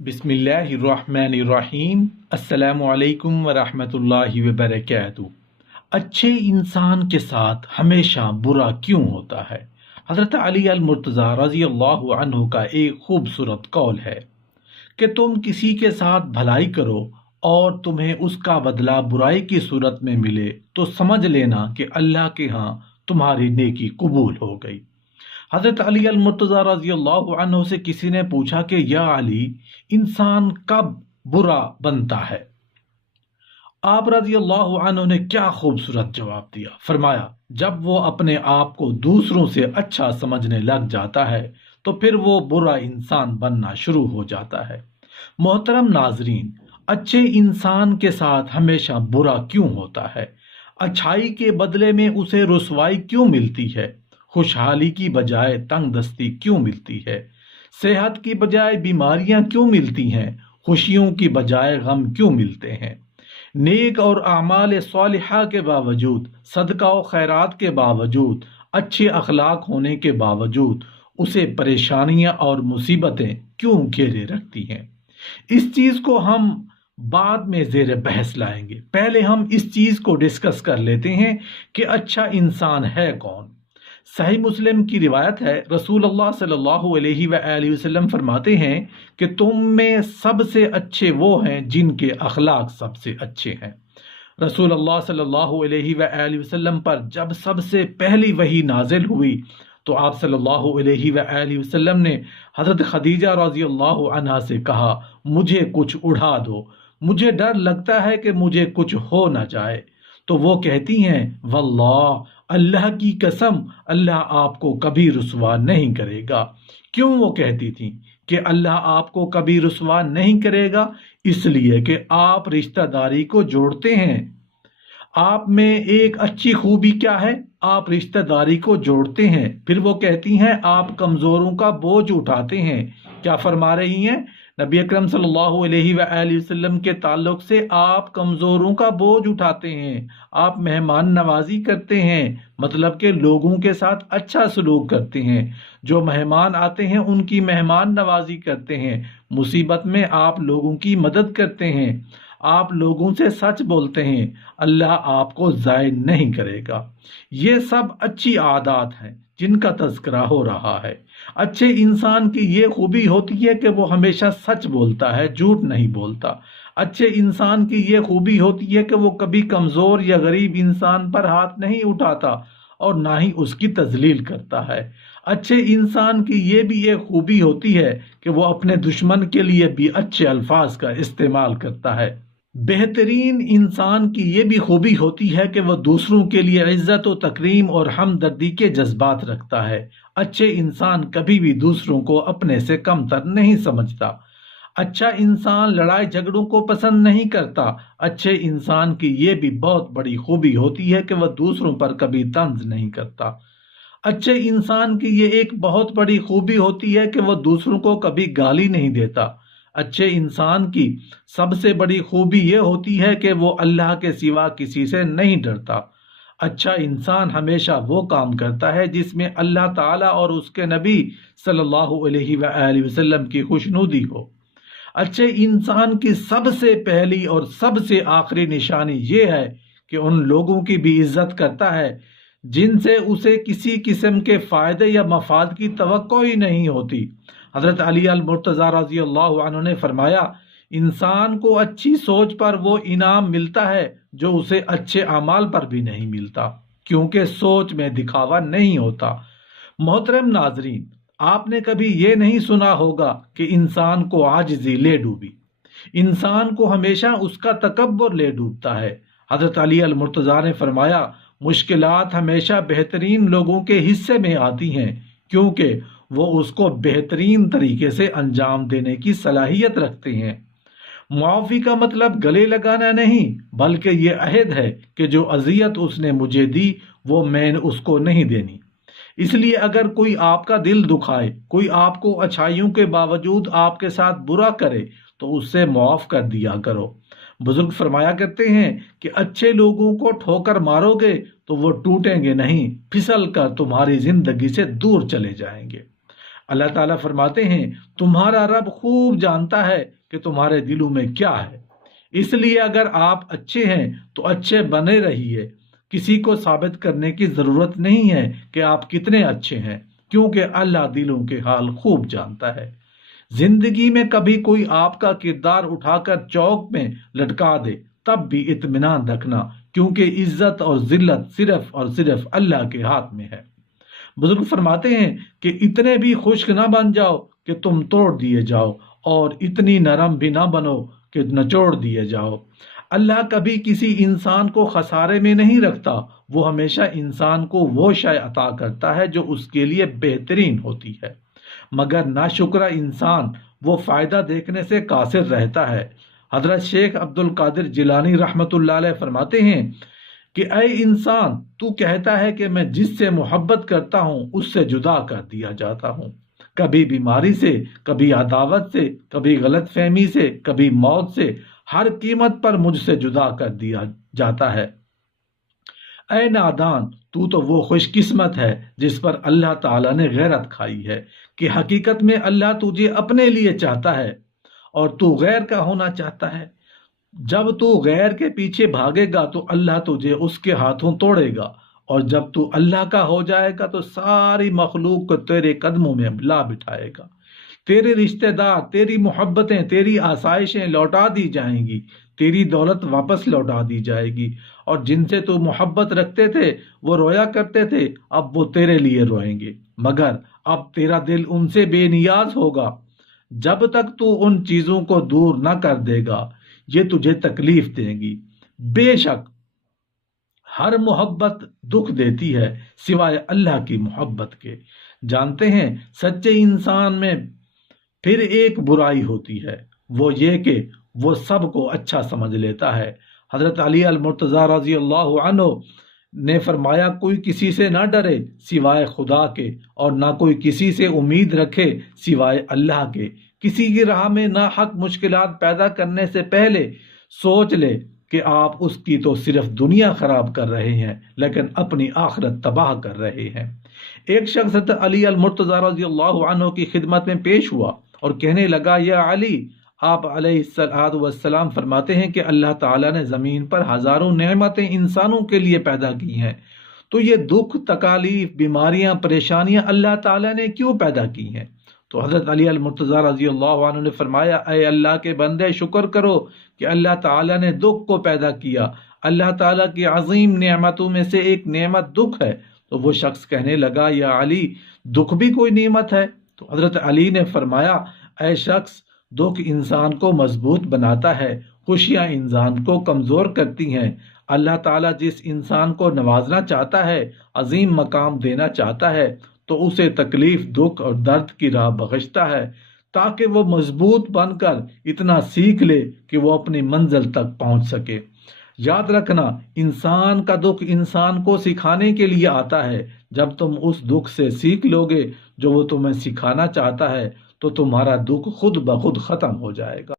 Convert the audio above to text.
बिस्मिल्लाहिर्रहमानिर्रहीम। अस्सलामु अलैकुम वरहमतुल्लाहि वबरकातुहू। अच्छे इंसान के साथ हमेशा बुरा क्यों होता है? हज़रत अली अल मुर्तज़ा रज़ी अल्लाहु अन्हु का एक खूबसूरत कौल है कि तुम किसी के साथ भलाई करो और तुम्हें उसका बदला बुराई की सूरत में मिले तो समझ लेना कि अल्लाह के यहाँ तुम्हारी नेकी कबूल हो गई। हजरत अली अल मुर्तज़ा रज़ी अल्लाहु अन्हु से किसी ने पूछा कि या अली, इंसान कब बुरा बनता है? आप रज़ी अल्लाहु अन्हु ने क्या खूबसूरत जवाब दिया। फरमाया, जब वो अपने आप को दूसरों से अच्छा समझने लग जाता है तो फिर वो बुरा इंसान बनना शुरू हो जाता है। मोहतरम नाजरीन, अच्छे इंसान के साथ हमेशा बुरा क्यों होता है? अच्छाई के बदले में उसे रुसवाई क्यों मिलती है? खुशहाली की बजाय तंगदस्ती क्यों मिलती है? सेहत की बजाय बीमारियां क्यों मिलती हैं? खुशियों की बजाय गम क्यों मिलते हैं? नेक और आमाल सालिहा के बावजूद, सदका और खैरात के बावजूद, अच्छे अखलाक होने के बावजूद उसे परेशानियां और मुसीबतें क्यों घेरे रखती हैं? इस चीज को हम बाद में जेर बहस लाएंगे। पहले हम इस चीज को डिस्कस कर लेते हैं कि अच्छा इंसान है कौन। सही मुस्लिम की रिवायत है, रसूलुल्लाह सल्लल्लाहु अलैहि वसल्लम फरमाते हैं कि तुम में सबसे अच्छे वो हैं जिनके अखलाक सबसे अच्छे हैं। रसूलुल्लाह सल्लल्लाहु अलैहि वसल्लम पर जब सबसे पहली वही नाजिल हुई तो आप सल्लल्लाहु अलैहि वसल्लम ने हज़रत खदीजा रज़ी अल्लाहु अन्हा से कहा, मुझे कुछ उड़ा दो, मुझे डर लगता है कि मुझे कुछ हो ना जाए। तो वो कहती हैं, वल्लाह, अल्लाह की कसम, अल्लाह आपको कभी रुसवा नहीं करेगा। क्यों वो कहती थी कि अल्लाह आपको कभी रुसवा नहीं करेगा? इसलिए कि आप रिश्तेदारी को जोड़ते हैं। आप में एक अच्छी खूबी क्या है? आप रिश्तेदारी को जोड़ते हैं। फिर वो कहती हैं, आप कमजोरों का बोझ उठाते हैं। क्या फरमा रही हैं? नबी अकरम सल्लल्लाहु अलैहि वसल्लम के ताल्लुक से आप कमजोरों का बोझ उठाते हैं, आप मेहमान नवाजी करते हैं, मतलब कि लोगों के साथ अच्छा सलूक करते हैं, जो मेहमान आते हैं उनकी मेहमान नवाजी करते हैं, मुसीबत में आप लोगों की मदद करते हैं, आप लोगों से सच बोलते हैं, अल्लाह आपको ज़ाय नहीं करेगा। ये सब अच्छी आदत हैं जिनका तज़किरा हो रहा है। अच्छे इंसान की ये खूबी होती है कि वो हमेशा सच बोलता है, झूठ नहीं बोलता। अच्छे इंसान की ये खूबी होती है कि वो कभी कमज़ोर या गरीब इंसान पर हाथ नहीं उठाता और ना ही उसकी तजलील करता है। अच्छे इंसान की ये भी एक खूबी होती है कि वो अपने दुश्मन के लिए भी अच्छे अल्फाज का इस्तेमाल करता है। बेहतरीन इंसान की ये भी खूबी होती है कि वह दूसरों के लिए इज्जत और तकरीम और हमदर्दी के जज्बात रखता है। अच्छे इंसान कभी भी दूसरों को अपने से कमतर नहीं समझता। अच्छा इंसान लड़ाई झगड़ों को पसंद नहीं करता। अच्छे इंसान की ये भी बहुत बड़ी खूबी होती है कि वह दूसरों पर कभी तंज नहीं करता। अच्छे इंसान की ये एक बहुत बड़ी खूबी होती है कि वह दूसरों को कभी गाली नहीं देता। अच्छे इंसान की सबसे बड़ी खूबी यह होती है कि वो अल्लाह के सिवा किसी से नहीं डरता। अच्छा इंसान हमेशा वो काम करता है जिसमें अल्लाह ताला और उसके नबी सल्लल्लाहु अलैहि वसल्लम की खुशनुदी हो। अच्छे इंसान की सबसे पहली और सबसे आखिरी निशानी ये है कि उन लोगों की भी इज्जत करता है जिनसे उसे किसी किस्म के फायदे या मफाद की तवक्को ही नहीं होती। हजरत अली अल मुर्तज़ा रज़ी अल्लाहु अन्हु ने फरमाया, इंसान को अच्छी सोच पर वो इनाम मिलता है जो उसे अच्छे अमाल पर भी नहीं मिलता, क्योंकि सोच में दिखावा नहीं होता। मोहतरम नाजरीन, आपने कभी ये नहीं सुना होगा कि इंसान को आजिज़ी ले डूबी। इंसान को हमेशा उसका तकब्बुर ले डूबता है। हजरत अली अल मुर्तज़ा ने फरमाया, मुश्किलात हमेशा बेहतरीन लोगों के हिस्से में आती हैं, क्योंकि वो उसको बेहतरीन तरीके से अंजाम देने की सलाहियत रखते हैं। मुआफ़ी का मतलब गले लगाना नहीं, बल्कि ये अहद है कि जो अजियत उसने मुझे दी वो मैंने उसको नहीं देनी। इसलिए अगर कोई आपका दिल दुखाए, कोई आपको अच्छाइयों के बावजूद आपके साथ बुरा करे तो उससे मुआफ़ कर दिया करो। बुजुर्ग फरमाया करते हैं कि अच्छे लोगों को ठोकर मारोगे तो वो टूटेंगे नहीं, फिसल कर तुम्हारी जिंदगी से दूर चले जाएंगे। اللہ تعالیٰ فرماتے ہیں تمہارا رب خوب جانتا ہے کہ تمہارے دلوں میں کیا ہے، اس لیے اگر آپ اچھے ہیں تو اچھے بنے رہیے۔ کسی کو ثابت کرنے کی ضرورت نہیں ہے کہ آپ کتنے اچھے ہیں، کیونکہ اللہ دلوں کے حال خوب جانتا ہے۔ زندگی میں کبھی کوئی آپ کا کردار اٹھا کر چوک میں لٹکا دے تب بھی اطمینان رکھنا، کیونکہ عزت اور ذلت صرف اور صرف اللہ کے ہاتھ میں ہے۔ بزرگ فرماتے ہیں کہ اتنے بھی خشک نہ بن جاؤ کہ تم توڑ دیے جاؤ، اور اتنی نرم بھی نہ بنو کہ نچوڑ دیے جاؤ۔ اللہ کبھی کسی انسان کو خسارے میں نہیں رکھتا، وہ ہمیشہ انسان کو وہ شے عطا کرتا ہے جو اس کے لیے بہترین ہوتی ہے، مگر ناشکرا انسان وہ فائدہ دیکھنے سے قاصر رہتا ہے۔ حضرت شیخ عبد القادر جیلانی رحمۃ اللہ علیہ فرماتے ہیں کہ اے انسان، تو کہتا ہے کہ میں جس سے محبت کرتا ہوں اس سے جدا کر دیا جاتا ہوں، کبھی بیماری سے، کبھی عداوت سے، کبھی غلط فہمی سے، کبھی موت سے، ہر قیمت پر مجھ سے جدا کر دیا جاتا ہے۔ اے نادان، تو وہ خوش قسمت ہے جس پر اللہ تعالیٰ نے غیرت کھائی ہے کہ حقیقت میں اللہ تجھے اپنے لیے چاہتا ہے اور تو غیر کا ہونا چاہتا ہے۔ جب تو غیر کے پیچھے بھاگے گا تو اللہ تجھے اس کے ہاتھوں توڑے گا، اور جب تو اللہ کا ہو جائے گا تو ساری مخلوق کو تیرے قدموں میں لا بٹھائے گا۔ تیرے رشتہ دار، تیری محبتیں، تیری آسائشیں لوٹا دی جائیں گی، تیری دولت واپس لوٹا دی جائے گی، اور جن سے تو محبت رکھتے تھے وہ رویا کرتے تھے، اب وہ تیرے لیے روئیں گے، مگر اب تیرا دل ان سے بے نیاز ہوگا۔ جب تک تو ان چیزوں کو دور نہ کر دے گا یہ تجھے تکلیف دیں گی۔ بے شک ہر محبت دکھ دیتی ہے سوائے اللہ کی محبت کے۔ جانتے ہیں سچے انسان میں پھر ایک برائی ہوتی ہے، وہ یہ کہ وہ سب کو اچھا سمجھ لیتا ہے۔ حضرت علی المرتضیٰ رضی اللہ عنہ نے فرمایا کوئی کسی سے نہ ڈرے سوائے خدا کے، اور نہ کوئی کسی سے امید رکھے سوائے اللہ کے۔ کسی کی راہ میں ناحق مشکلات پیدا کرنے سے پہلے سوچ لے کہ آپ اس کی تو صرف دنیا خراب کر رہے ہیں لیکن اپنی آخرت تباہ کر رہے ہیں۔ ایک شخص علی المرتضیٰ رضی اللہ عنہ کی خدمت میں پیش ہوا اور کہنے لگا یا علی، آپ علیہ الصلوۃ والسلام فرماتے ہیں کہ اللہ تعالیٰ نے زمین پر ہزاروں نعمتیں انسانوں کے لیے پیدا کی ہیں، تو یہ دکھ، تکالیف، بیماریاں، پریشانیاں اللہ تعالیٰ نے کیوں پیدا کی ہیں؟ تو حضرت علی المرتضیٰ رضی اللہ عنہ نے فرمایا اے اللہ کے بندے، شکر کرو کہ اللہ تعالیٰ نے دکھ کو پیدا کیا۔ اللہ تعالیٰ کی عظیم نعمتوں میں سے ایک نعمت دکھ ہے۔ تو وہ شخص کہنے لگا یا علی، دکھ بھی کوئی نعمت ہے؟ تو حضرت علی نے فرمایا اے شخص، دکھ انسان کو مضبوط بناتا ہے، خوشیاں انسان کو کمزور کرتی ہیں۔ اللہ تعالیٰ جس انسان کو نوازنا چاہتا ہے، عظیم مقام دینا چاہتا ہے، تو اسے تکلیف، دکھ اور درد کی راہ بخشتا ہے تاکہ وہ مضبوط بن کر اتنا سیکھ لے کہ وہ اپنی منزل تک پہنچ سکے۔ یاد رکھنا، انسان کا دکھ انسان کو سکھانے کے لیے آتا ہے۔ جب تم اس دکھ سے سیکھ لو گے جو وہ تمہیں سکھانا چاہتا ہے تو تمہارا دکھ خود بخود ختم ہو جائے گا۔